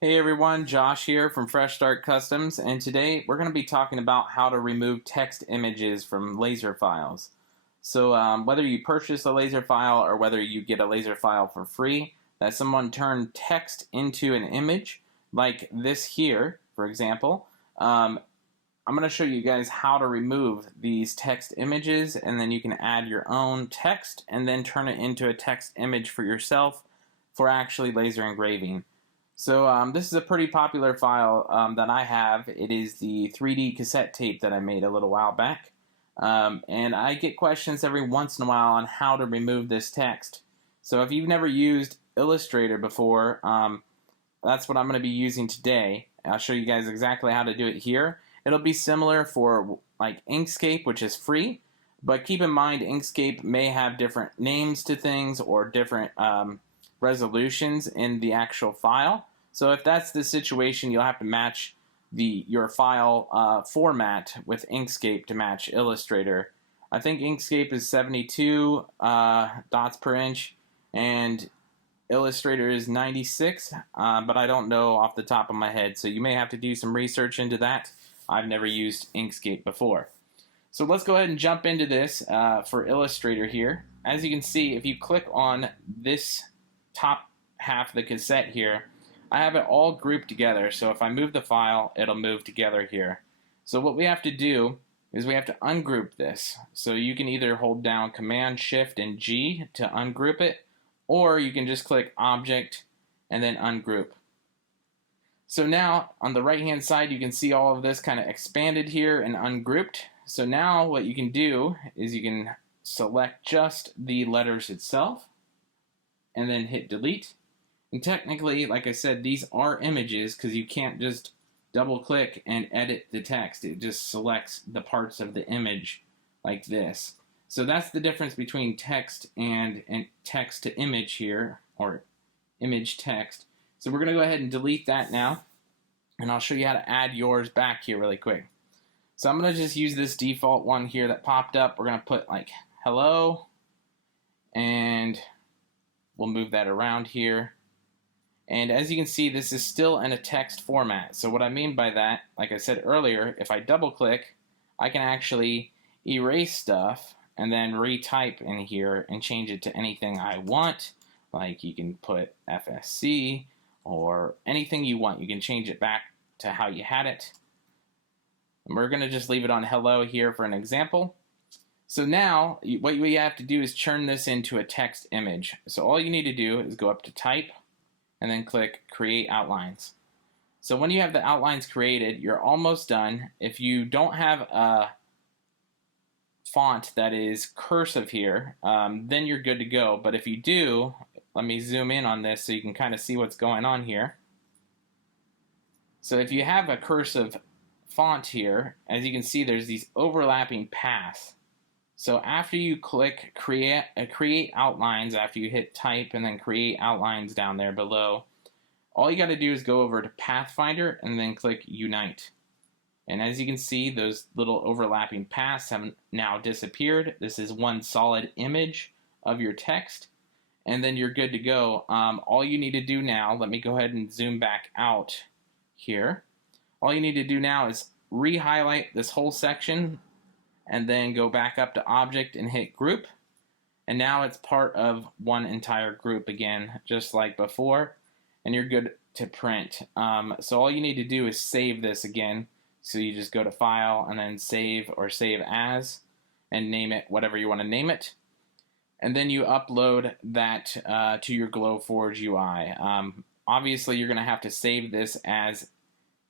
Hey everyone, Josh here from Fresh Start Customs, and today we're going to be talking about how to remove text images from laser files. So whether you purchase a laser file or whether you get a laser file for free, that someone turned text into an image, like this here, for example, I'm going to show you guys how to remove these text images, and then you can add your own text and then turn it into a text image for yourself for actually laser engraving. So this is a pretty popular file that I have. It is the 3D cassette tape that I made a little while back. And I get questions every once in a while on how to remove this text. So if you've never used Illustrator before, that's what I'm going to be using today. I'll show you guys exactly how to do it here. It'll be similar for like Inkscape, which is free. But keep in mind, Inkscape may have different names to things or different resolutions in the actual file. So if that's the situation, you'll have to match your file format with Inkscape to match Illustrator. I think Inkscape is 72 dots per inch and Illustrator is 96, but I don't know off the top of my head, so you may have to do some research into that. I've never used Inkscape before. So let's go ahead and jump into this for Illustrator here. As you can see, if you click on this top half of the cassette here, I have it all grouped together. So if I move the file, it'll move together here. So what we have to do is we have to ungroup this. So you can either hold down Command Shift and G to ungroup it, or you can just click Object and then ungroup. So now on the right hand side you can see all of this kind of expanded here and ungrouped. So now what you can do is you can select just the letters itself and then hit delete. And technically, like I said, these are images because you can't just double click and edit the text. It just selects the parts of the image like this. So that's the difference between text and text to image here, or image text. So we're going to go ahead and delete that now, and I'll show you how to add yours back here really quick. So I'm going to just use this default one here that popped up. We're going to put like hello, and we'll move that around here. And as you can see, this is still in a text format. So what I mean by that, like I said earlier, if I double click, I can actually erase stuff and then retype in here and change it to anything I want. Like you can put FSC or anything you want. You can change it back to how you had it. And we're going to just leave it on hello here for an example. So now what we have to do is turn this into a text image. So all you need to do is go up to type and then click create outlines. So when you have the outlines created, you're almost done. If you don't have a font that is cursive here, then you're good to go. But if you do, let me zoom in on this so you can kind of see what's going on here. So if you have a cursive font here, as you can see, there's these overlapping paths. So after you click create outlines, after you hit type and then create outlines down there below, all you got to do is go over to Pathfinder and then click unite. And as you can see, those little overlapping paths have now disappeared. This is one solid image of your text, and then you're good to go. All you need to do now, let me go ahead and zoom back out here. All you need to do now is re-highlight this whole section and then go back up to object and hit group. And now it's part of one entire group again, just like before, and you're good to print. So all you need to do is save this again. So you just go to file and then save or save as and name it whatever you want to name it. And then you upload that to your Glowforge UI. Obviously you're going to have to save this as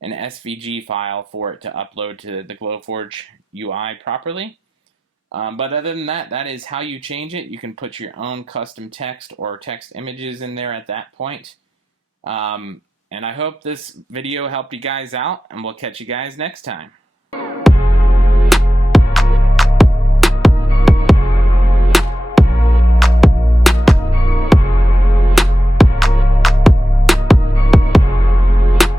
an SVG file for it to upload to the Glowforge UI properly. But other than that, that is how you change it. You can put your own custom text or text images in there at that point. And I hope this video helped you guys out, and we'll catch you guys next time.